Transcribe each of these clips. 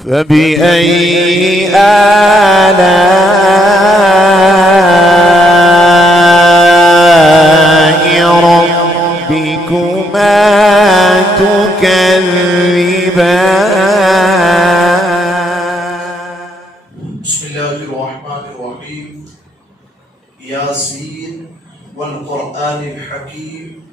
فبأي آلاء ربكما تكذبان بسم الله الرحمن الرحيم ياسين والقرآن الحكيم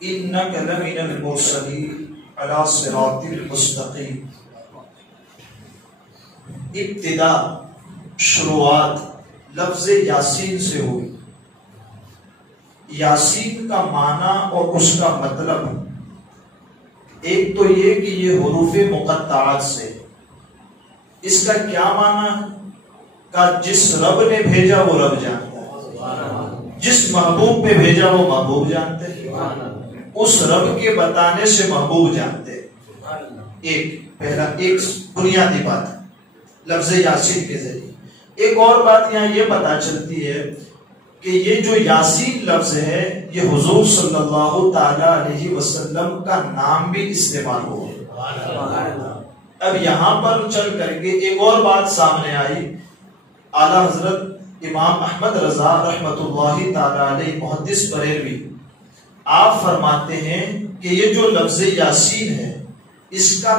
إنك لمن المرسلين على صراط المستقيم. ابتدا شروعات لفظ یاسین سے ہوئی. یاسین کا معنی اور اس کا مطلب ایک تو یہ کہ یہ حروف مقطعات سے. اس کا کیا معنی کہ جس رب نے بھیجا وہ رب جانتا ہے, جس محبوب پہ بھیجا وہ محبوب جانتے ہیں, اس رب کے بتانے سے محبوب جانتے ہیں. ایک بنیادی بات لفظ یاسین کے ذریعے. ایک اور بات یہاں یہ پتا چلتی ہے کہ یہ جو یاسین لفظ ہے یہ حضور صلی اللہ تعالی علیہ وسلم کا نام بھی استعمال ہو گیا. اب یہاں پر چل کر کے ایک اور بات سامنے آئی. اعلیٰ حضرت امام احمد رضا رحمت اللہ تعالی علیہ محدث بریلوی آپ فرماتے ہیں کہ یہ جو لفظ یاسین ہے اس کا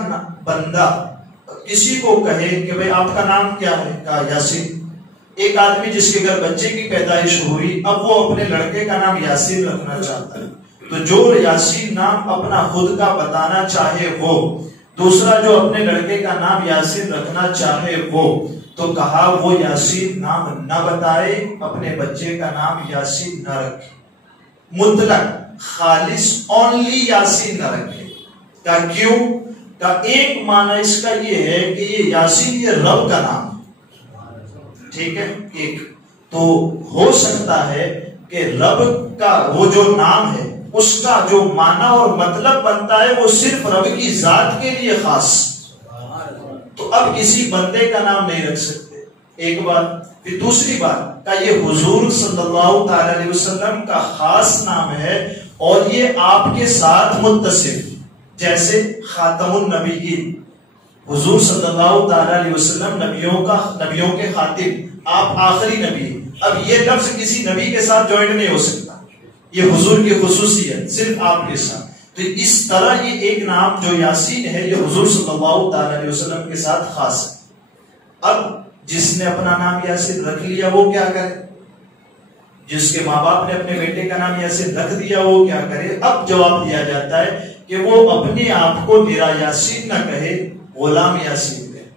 بندہ کسی کو کہے کہ بھئی آپ کا نام کیا ہے, کہا یاسین. ایک آدمی جس کے گھر بچے کی پیدائش ہوئی اب وہ اپنے لڑکے کا نام یاسین رکھنا چاہتا ہے, تو جو یاسین نام اپنا خود کا بتانا چاہے وہ, دوسرا جو اپنے لڑکے کا نام یاسین رکھنا چاہے وہ, تو کہا وہ یاسین نام نہ بتائے, اپنے بچے کا نام یاسین نہ رکھے, مطلق خالص اونلی یاسین نہ رکھے. کہ کیوں؟ کہ ایک معنی اس کا یہ ہے کہ یہ یاسین یہ رب کا نام ہے. ٹھیک ہے, ایک تو ہو سکتا ہے کہ رب کا وہ جو نام ہے اس کا جو معنی اور مطلب بنتا ہے وہ صرف رب کی ذات کے لیے خاص, تو اب کسی بندے کا نام نہیں رکھ سکتے. ایک بات. پھر دوسری بات کہ یہ حضور صلی اللہ تعالی علیہ وسلم کا خاص نام ہے اور یہ آپ کے ساتھ متصف, جیسے خاتم النبیین, حضور صلی اللہ تعالی علیہ وسلم نبیوں کے خاتم, آپ آخری نبی. اب یہ لفظ کسی نبی کے ساتھ جوائنٹ نہیں ہو سکتا, یہ حضور کی خصوصیت صرف آپ کے ساتھ. تو اس طرح یہ ایک نام جو یاسین ہے یہ حضور صلی اللہ تعالی علیہ وسلم کے ساتھ خاص ہے. اب جس نے اپنا نام یاسین رکھ لیا وہ کیا کرے؟ جس کے ماں باپ نے اپنے بیٹے کا نام یاسین رکھ دیا وہ کیا کرے؟ اب جواب دیا جاتا ہے کہ وہ اپنے آپ کو میرا یاسین نہ کہے, غلام یاسین کہے.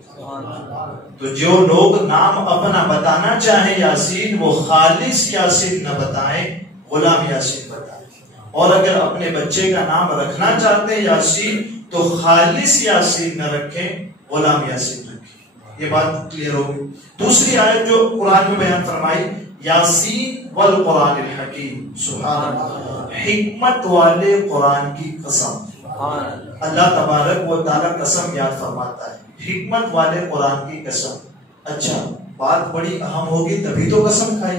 تو جو لوگ نام اپنا بتانا چاہیں یاسین وہ خالص یاسین نہ بتائیں, غلام یاسین بتائیں. اور اگر اپنے بچے کا نام رکھنا چاہتے ہیں یاسین تو خالص یاسین نہ رکھیں, غلام یاسین رکھیں. یہ بات کلیئر ہوگی. دوسری آیت جو قرآن میں بیان فرمائی, یاسین والقرآن الحکیم, سبحان اللہ, حکمت والے قرآن کی قسم. اللہ تبارک و تعالی قسم یاد فرماتا ہے, حکمت والے قرآن کی قسم. اچھا, بات بڑی اہم ہوگی تبھی تو قسم کھائی.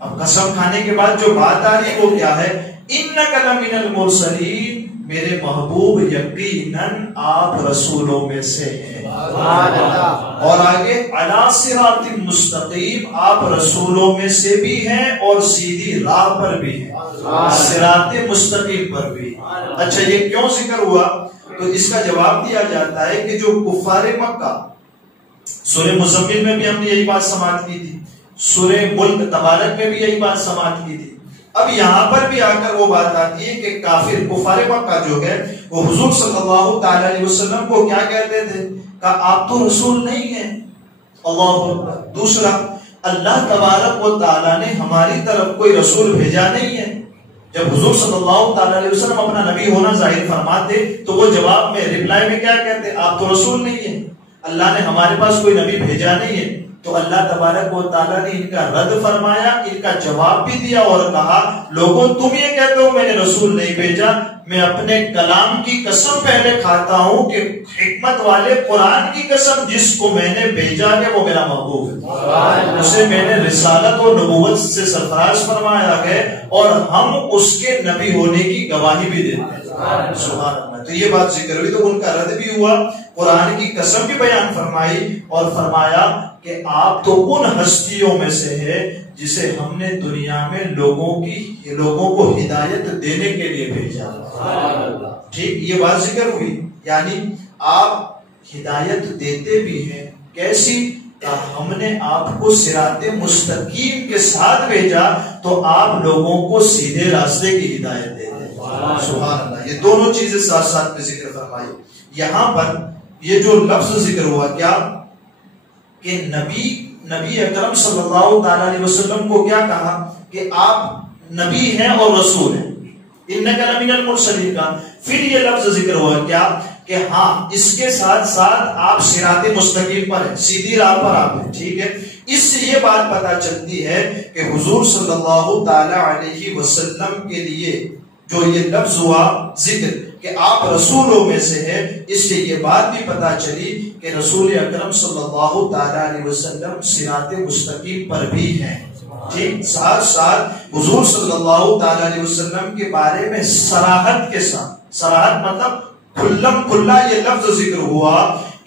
اب قسم کھانے کے بعد جو بات آ رہی ہے وہ کیا ہے؟ انک لمن المرسلین, میرے محبوب یقیناً آپ رسولوں میں سے ہیں. اور آگے علی صراط مستقیم, آپ رسولوں میں سے بھی ہیں اور سیدھی راہ پر بھی ہیں, صراط مستقیم پر بھی. اچھا, یہ کیوں ذکر ہوا؟ تو اس کا جواب دیا جاتا ہے کہ جو کفار مکہ, سورہ مزمل میں بھی ہم نے یہی بات سماعت کی تھی, سورہ ملک تبارک میں بھی یہی بات سماعت کی تھی. اب یہاں پر بھی آ کر وہ بات آتی ہے کہ کافر کفار مکہ جو ہے وہ حضور صلی اللہ تعالی علیہ وسلم کو کیا کہتے تھے کہ آپ تو رسول نہیں ہیں. اللہ اکبر. دوسرا, اللہ تبارک و تعالی نے ہماری طرف کوئی رسول بھیجا نہیں ہے. جب حضور صلی اللہ تعالی علیہ وسلم اپنا نبی ہونا ظاہر فرماتے تو وہ جواب میں ریپلائی میں کیا کہتے؟ آپ تو رسول نہیں ہیں, اللہ نے ہمارے پاس کوئی نبی بھیجا نہیں ہے. تو اللہ تبارک و تعالیٰ نے ان کا رد فرمایا, ان کا جواب بھی دیا اور کہا لوگوں تم یہ کہتے ہو میں نے رسول نہیں بھیجا, میں اپنے کلام کی قسم پہلے کھاتا ہوں کہ حکمت والے قرآن کی قسم جس کو میں نے بھیجا ہے وہ میرا محبوب ہے, اسے میں نے رسالت اور نبوت سے سرفراز فرمایا ہے اور ہم اس کے نبی ہونے کی گواہی بھی دیتے ہیں. سبحان اللہ. تو یہ بات ذکر ہوئی تو ان کا رد بھی ہوا قرآن کی قسم بھی بیان فرمائی اور فرمایا کہ آپ تو ان ہستیوں میں سے ہے جسے ہم نے دنیا میں لوگوں کو ہدایت دینے کے لیے بھیجا. ٹھیک، یہ بات ذکر ہوئی، یعنی آپ ہدایت دیتے بھی ہیں. کیسی؟ ہم نے آپ کو صراط مستقیم کے ساتھ بھیجا تو آپ لوگوں کو سیدھے راستے کی ہدایت دے دیں. سبحان اللہ. یہ دونوں چیزیں ساتھ ساتھ میں ذکر فرمائی. یہاں پر یہ جو لفظ ذکر ہوا کیا کہ نبی اکرم صلی اللہ تعالی علیہ وسلم کو کیا کہا کہ آپ نبی ہیں اور رسول ہیں، انک لمن المرسلین کا. پھر یہ لفظ ذکر ہوا کیا کہ ہاں اس کے ساتھ ساتھ آپ صراط مستقیم پر ہیں، سیدھی راہ پر آپ ہیں. ٹھیک ہے، اس سے یہ بات پتہ چلتی ہے کہ حضور صلی اللہ تعالی علیہ وسلم کے لیے جو یہ لفظ ہوا ذکر کہ آپ رسولوں میں سے ہے، اس سے یہ بات بھی پتہ چلی کہ رسول اکرم صلی اللہ تعالی علیہ وسلم صراط مستقیم پر بھی ہیں. ٹھیک، ساتھ ساتھ حضور صلی اللہ تعالی علیہ وسلم کے بارے میں صراحت کے ساتھ، صراحت مطلب کھلم کھلا یہ لفظ ذکر ہوا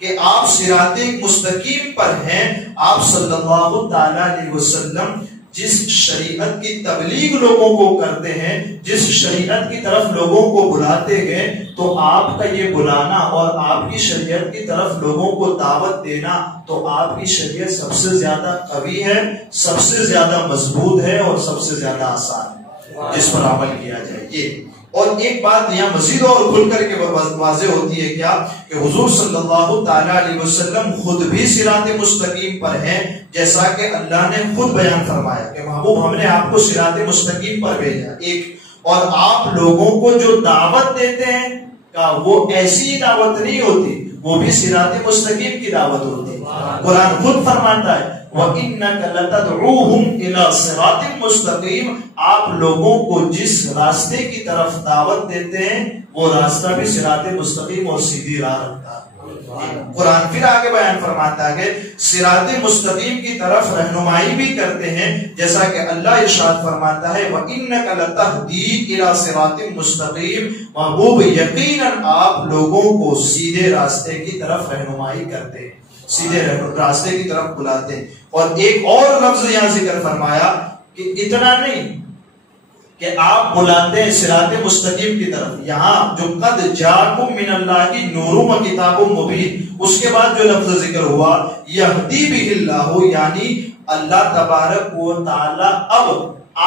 کہ آپ صراط مستقیم پر ہیں. آپ صلی اللہ تعالی علیہ وسلم جس شریعت کی تبلیغ لوگوں کو کرتے ہیں، جس شریعت کی طرف لوگوں کو بلاتے ہیں، تو آپ کا یہ بلانا اور آپ کی شریعت کی طرف لوگوں کو دعوت دینا، تو آپ کی شریعت سب سے زیادہ قوی ہے، سب سے زیادہ مضبوط ہے اور سب سے زیادہ آسان ہے جس پر عمل کیا جائے. یہ اور ایک بات یہاں مزید اور کھل کر کے واضح ہوتی ہے کیا کہ حضور صلی اللہ تعالی علیہ وسلم خود بھی صراط مستقیم پر ہیں، جیسا کہ اللہ نے خود بیان فرمایا کہ محبوب ہم نے آپ کو صراط مستقیم پر بھیجا. ایک اور آپ لوگوں کو جو دعوت دیتے ہیں کہ وہ ایسی دعوت نہیں ہوتی، وہ بھی صراط مستقیم کی دعوت ہوتی ہے. قرآن خود فرماتا ہے وَإِنَّكَ لَتَدْعُوهُمْ إِلَى صِرَاطٍ مُسْتَقِيمٍ. آپ لوگوں کو جس راستے کی طرف دعوت دیتے ہیں وہ راستہ بھی صراط مستقیم اور سیدھی راہ رکھتا ہے. قرآن پھر آگے بیان فرماتا ہے کہ صراط مستقیم کی طرف رہنمائی بھی کرتے ہیں، جیسا کہ اللہ ارشاد فرماتا ہے وَإِنَّكَ لَتَهْدِي إِلَى صِرَاطٍ مُسْتَقِيمٍ. محبوب یقیناً آپ لوگوں کو سیدھے راستے کی طرف رہنمائی کرتے ہیں، سیدھے راستے کی طرف بلاتے ہیں. اور ایک اور لفظ یہاں ذکر فرمایا کہ اتنا نہیں کہ آپ بلاتے ہیں صراط مستقیم کی طرف، یہاں جو قد جاءکم من اللہ نور و کتاب مبین، اس کے بعد جو لفظ ذکر ہوا یہدی بہ اللہ، یعنی اللہ تبارک و تعالی اب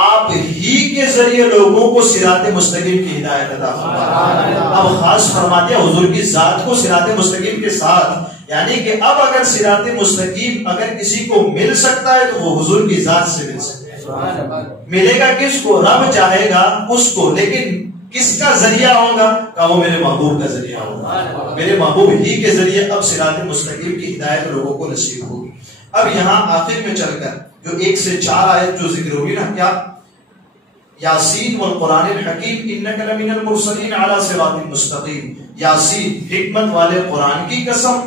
آپ ہی کے ذریعے لوگوں کو صراط مستقیم کی ہدایت عطا فرماتا. اب خاص فرماتے ہیں حضور کی ذات کو صراط مستقیم کے ساتھ، یعنی کہ اب اگر صراط مستقیم اگر کسی کو مل سکتا ہے تو وہ حضور کی ذات سے مل سکتا ہے. ملے گا کس کو؟ رب چاہے گا اس کو، لیکن کس کا ذریعہ ہوگا؟ کہ وہ میرے محبوب کا ذریعہ ہوگا. میرے محبوب ہی کے ذریعے اب صراط مستقیم کی ہدایت لوگوں کو نصیب ہوگی. اب یہاں آخر میں چل کر جو 1 سے 4 آیت جو ذکر ہوگی نا، کیا یاسین والقرآن الحکیم انک لمن المرسلین علی صراط مستقیم. یاسین حکمت والے قرآن کی قسم،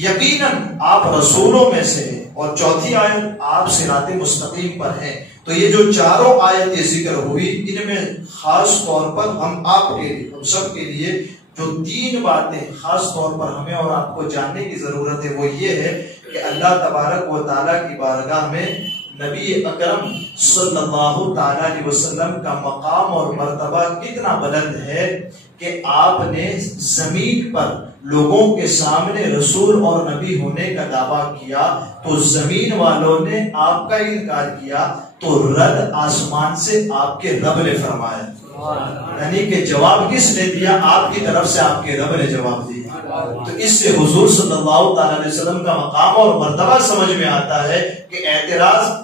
یقیناً آپ رسولوں میں سے ہیں. اور چوتھی آیت آپ صراط مستقیم پر ہیں. تو یہ جو چاروں آیتیں ذکر ہوئی، ان میں خاص طور پر ہم آپ کے لیے، ہم سب کے لیے جو 3 باتیں خاص طور پر ہمیں اور آپ کو جاننے کی ضرورت ہے وہ یہ ہے کہ اللہ تبارک و تعالیٰ کی بارگاہ میں نبی اکرم صلی اللہ تعالی علیہ وسلم کا مقام اور مرتبہ کتنا بلند ہے کہ آپ نے زمین پر لوگوں کے سامنے رسول اور نبی ہونے کا دعویٰ کیا تو زمین والوں نے آپ کا انکار کیا، تو رد آسمان سے آپ کے رب نے فرمایا. یعنی کہ جواب کس نے دیا؟ آپ کی طرف سے آپ کے رب نے جواب دیا. تو اس سے حضور صلی اللہ تعالی علیہ وسلم کا مقام اور مرتبہ سمجھ میں آتا ہے کہ اعتراض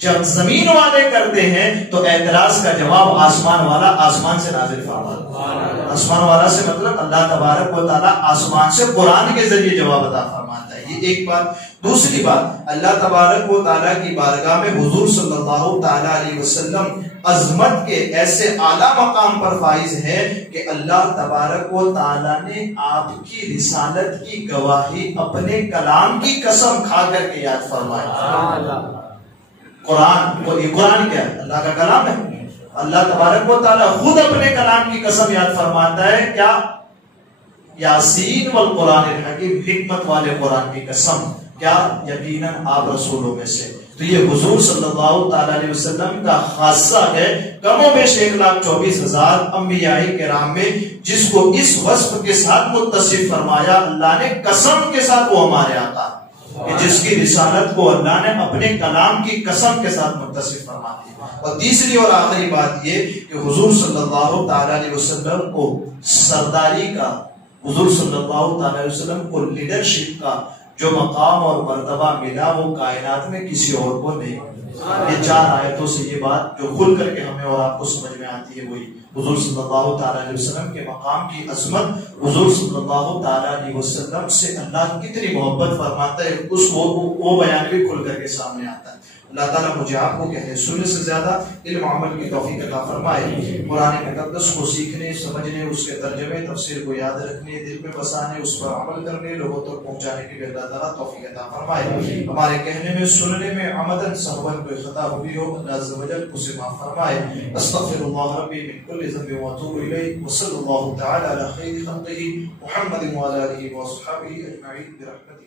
جب زمین والے کرتے ہیں تو اعتراض کا جواب آسمان والا آسمان سے نازل فرماتا ہے. آسمان والا سے مطلب اللہ تبارک و تعالیٰ آسمان سے قرآن کے ذریعے جواب عطا فرماتا ہے. یہ ایک بات. دوسری بات، اللہ تبارک و تعالیٰ کی بارگاہ میں حضور صلی اللہ تعالی علیہ وسلم عظمت کے ایسے اعلیٰ مقام پر فائز ہے کہ اللہ تبارک و تعالیٰ نے آپ کی رسالت کی گواہی اپنے کلام کی قسم کھا کر کے یاد فرمائی. قرآن کیا ہے؟ اللہ کا کلام ہے. اللہ تبارک و تعالیٰ خود اپنے کلام کی قسم یاد فرماتا ہے. کیا یاسین والقرآن الحکیم، حکمت والے قرآن کی قسم، کیا یقیناً آپ رسولوں میں سے. تو یہ حضور صلی اللہ تعالی علیہ وسلم کا خاصہ ہے. کم و بیش 1,24,000 انبیاء کرام میں جس کو اس وصف کے ساتھ متصف فرمایا اللہ نے قسم کے ساتھ، وہ ہمارے آقا کہ جس کی رسالت کو اللہ نے اپنے کلام کی قسم کے ساتھ متصف فرما دی. اور تیسری اور آخری بات یہ کہ حضور صلی اللہ تعالی علیہ وسلم کو سرداری کا، حضور صلی اللہ تعالی علیہ وسلم کو لیڈرشپ کا جو مقام اور مرتبہ ملا وہ کائنات میں کسی اور کو نہیں. یہ 4 آیتوں سے یہ بات جو کھل کر کے ہمیں اور آپ کو سمجھ میں آتی ہے وہی حضور صلی اللہ تعالی علیہ وسلم کے مقام کی عظمت، حضور صلی اللہ تعالی علیہ وسلم سے اللہ کتنی محبت فرماتا ہے، اس وہ بیان بھی کھل کر کے سامنے آتا ہے. اللہ تعالیٰ مجھے آپ کو کہنے سننے سے زیادہ علم عمل کی توفیق عطا فرمائے. قرآن مقدس کو سیکھنے، سمجھنے، اس کے ترجمے تفسیر کو یاد رکھنے، دل میں بسانے، اس پر عمل کرنے، لوگوں تک پہنچانے کی بھی اللہ تعالیٰ توفیق عطا فرمائے. ہمارے کہنے میں، سننے میں عمدن سہون کوئی خطا ہوئی ہو اللہ عز و جل اسے معاف فرمائے. استغفر اللہ ربی من کل ذنب واتوب الیہ، وصلی اللہ تعالی علی خیر خلقہ محمد وعلی آلہ واصحابہ اجمعین برحمتہ.